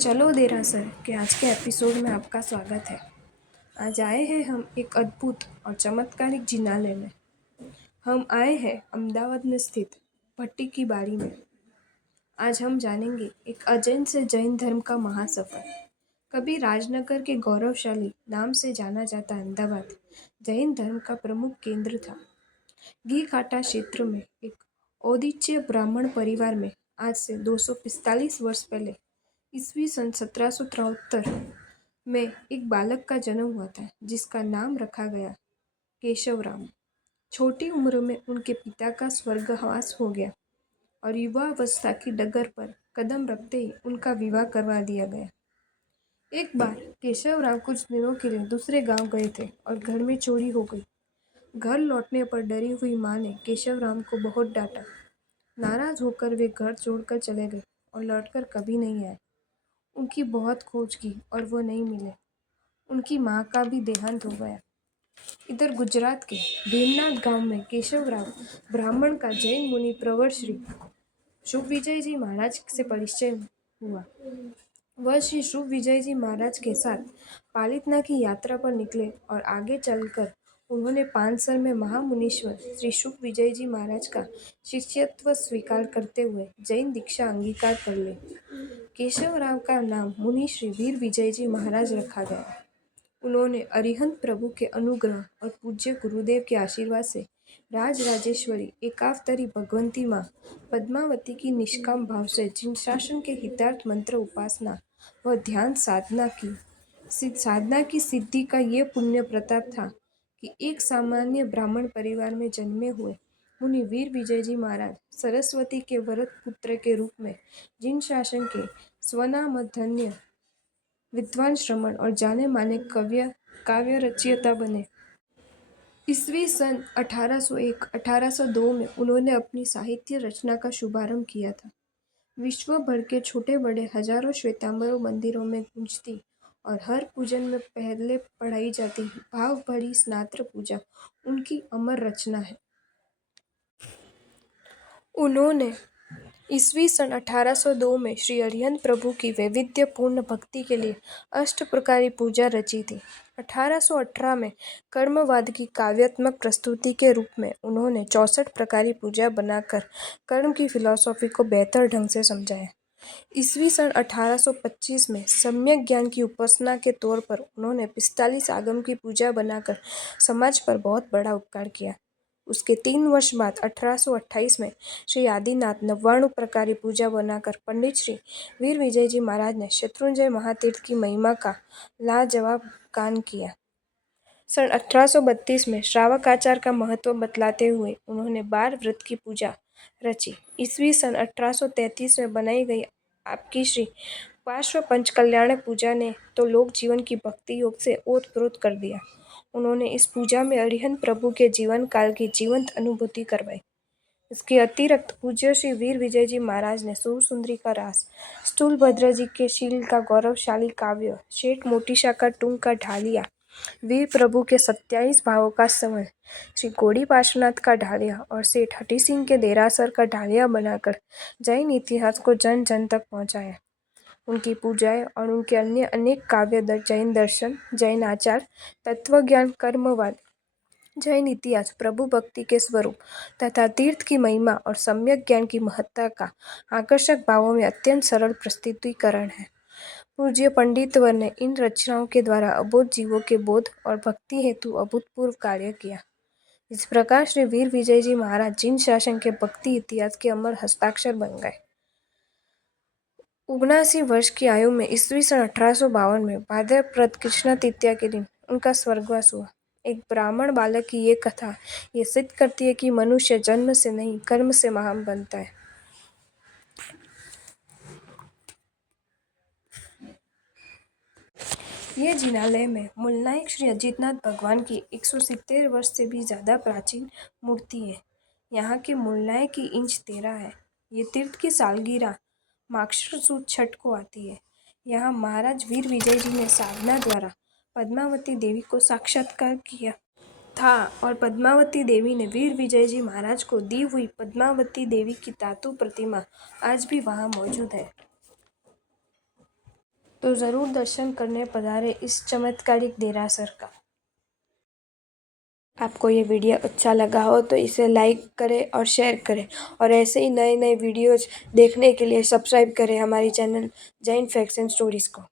चलो देरासर के आज के एपिसोड में आपका स्वागत है। आज आए हैं हम एक अद्भुत और चमत्कारिक जिनालय में। हम आए हैं अहमदाबाद में स्थित भट्टी की बाड़ी में। आज हम जानेंगे एक अजैन से जैन धर्म का महासफर। कभी राजनगर के गौरवशाली नाम से जाना जाता अहमदाबाद जैन धर्म का प्रमुख केंद्र था। घी घाटा क्षेत्र में एक औदिच्य ब्राह्मण परिवार में आज से 245 वर्ष पहले ईस्वी सन 1773 में एक बालक का जन्म हुआ था, जिसका नाम रखा गया केशवराम। छोटी उम्र में उनके पिता का स्वर्गवास हो गया और युवावस्था की डगर पर कदम रखते ही उनका विवाह करवा दिया गया। एक बार केशवराम कुछ दिनों के लिए दूसरे गांव गए थे और घर में चोरी हो गई। घर लौटने पर डरी हुई माँ ने केशवराम को बहुत डांटा। नाराज होकर वे घर छोड़कर चले गए और लौटकर कभी नहीं आए। उनकी बहुत खोज की और वो नहीं मिले। उनकी माँ का भी देहांत हो गया। इधर गुजरात के भीमनाथ गांव में केशवराम ब्राह्मण का जैन मुनि प्रवर श्री शुभ विजय जी महाराज से परिचय हुआ। वह श्री शुभ विजय जी महाराज के साथ पालितना की यात्रा पर निकले और आगे चलकर उन्होंने पानसर में महामुनीश्वर श्री शुभ विजय जी महाराज का शिष्यत्व स्वीकार करते हुए जैन दीक्षा अंगीकार कर ली। केशवराव का नाम मुनि श्री वीर विजय जी महाराज रखा गया। उन्होंने अरिहंत प्रभु के अनुग्रह और पूज्य गुरुदेव के आशीर्वाद से राजराजेश्वरी एकावतरी भगवंती माँ पद्मावती की निष्काम भाव से जिन शासन के हितार्थ मंत्र उपासना व ध्यान साधना की सिद्धि का ये पुण्य प्रताप था कि एक सामान्य ब्राह्मण परिवार में जन्मे हुए मुनि वीर विजय जी महाराज सरस्वती के वरद पुत्र के रूप में जिन शासन के स्वनामधन्य विद्वान श्रमण और जाने माने काव्य रचयिता बने। ईस्वी सन 1801-1802 में उन्होंने अपनी साहित्य रचना का शुभारंभ किया था। विश्व भर के छोटे बड़े हजारों श्वेतांबरों मंदिरों में गूंजती और हर पूजन में पहले पढ़ाई जाती भाव भरी स्नात्र पूजा उनकी अमर रचना है। उन्होंने ईस्वी सन 1802 में श्री अरिहंत प्रभु की वैविध्यपूर्ण भक्ति के लिए अष्ट प्रकारी पूजा रची थी। 1818 में कर्मवाद की काव्यात्मक प्रस्तुति के रूप में उन्होंने 64 प्रकारी पूजा बनाकर कर्म की फिलॉसफी को बेहतर ढंग से समझाया। ईस्वी सन 1825 में सम्यक ज्ञान की उपासना के तौर पर उन्होंने 45 आगम की पूजा बनाकर समाज पर बहुत बड़ा उपकार किया। उसके 3 वर्ष बाद 1828 में श्री आदिनाथ 99 प्रकारी पूजा बनाकर पंडित श्री वीर विजय जी महाराज ने शत्रुंजय महातीर्थ की महिमा का लाजवाब गान किया। सन 1832 में श्रावकाचार का महत्व बतलाते हुए उन्होंने 12 व्रत की पूजा रची। ईस्वी सन 1833 में बनाई गई आपकी श्री पार्श्व पंचकल्याणक पूजा ने तो लोक जीवन की भक्ति योग से ओतप्रोत कर दिया। उन्होंने इस पूजा में अरिहंत प्रभु के जीवन काल की जीवंत अनुभूति करवाई। इसके अतिरिक्त पूज्य श्री वीर विजय जी महाराज ने सुरसुंदरी का रास, स्थूलभद्र जी के शील का गौरवशाली काव्य, शेठ मोटीशा का टूंग का ढालिया, वीर प्रभु के 27 भावों का संवल, श्री गौड़ी पार्श्वनाथ का ढालिया और सेठ हठी सिंह के देरासर का ढालिया बनाकर जैन इतिहास को जन जन तक पहुंचाया। उनकी पूजाएं और उनके अन्य अनेक काव्य जैन दर्शन, जैन आचार, तत्वज्ञान, कर्मवाद, जैन इतिहास, प्रभु भक्ति के स्वरूप तथा तीर्थ की महिमा और सम्यक ज्ञान की महत्ता का आकर्षक भावों में अत्यंत सरल प्रस्तुतिकरण है। पूज्य पंडितवर ने इन रचनाओं के द्वारा अबोध जीवों के बोध और भक्ति हेतु अभूतपूर्व कार्य किया। इस प्रकार श्री वीर विजय जी महाराज जिन शासन के भक्ति इतिहास के अमर हस्ताक्षर बन गए। 79 वर्ष की आयु में ईस्वी सन 1852 में भाद्रपद कृष्ण तृतीया के दिन उनका स्वर्गवास हुआ। एक ब्राह्मण बालक की ये कथा ये सिद्ध करती है कि मनुष्य जन्म से नहीं कर्म से महान बनता है। ये जिनालय में मूलनायक श्री अजितनाथ भगवान की 170 वर्ष से भी ज़्यादा प्राचीन मूर्ति है। यहाँ के मूलनायक की इंच 13 है। ये तीर्थ की सालगिरह माक्षर सुद छठ को आती है। यहाँ महाराज वीर विजय जी ने साधना द्वारा पद्मावती देवी को साक्षात्कार किया था और पद्मावती देवी ने वीर विजय जी महाराज को दी हुई पद्मावती देवी की धातु प्रतिमा आज भी वहाँ मौजूद है। तो ज़रूर दर्शन करने पधारें इस चमत्कारिक देरासर का। आपको ये वीडियो अच्छा लगा हो तो इसे लाइक करें और शेयर करें, और ऐसे ही नए नए वीडियोज़ देखने के लिए सब्सक्राइब करें हमारी channel Jain facts and stories को।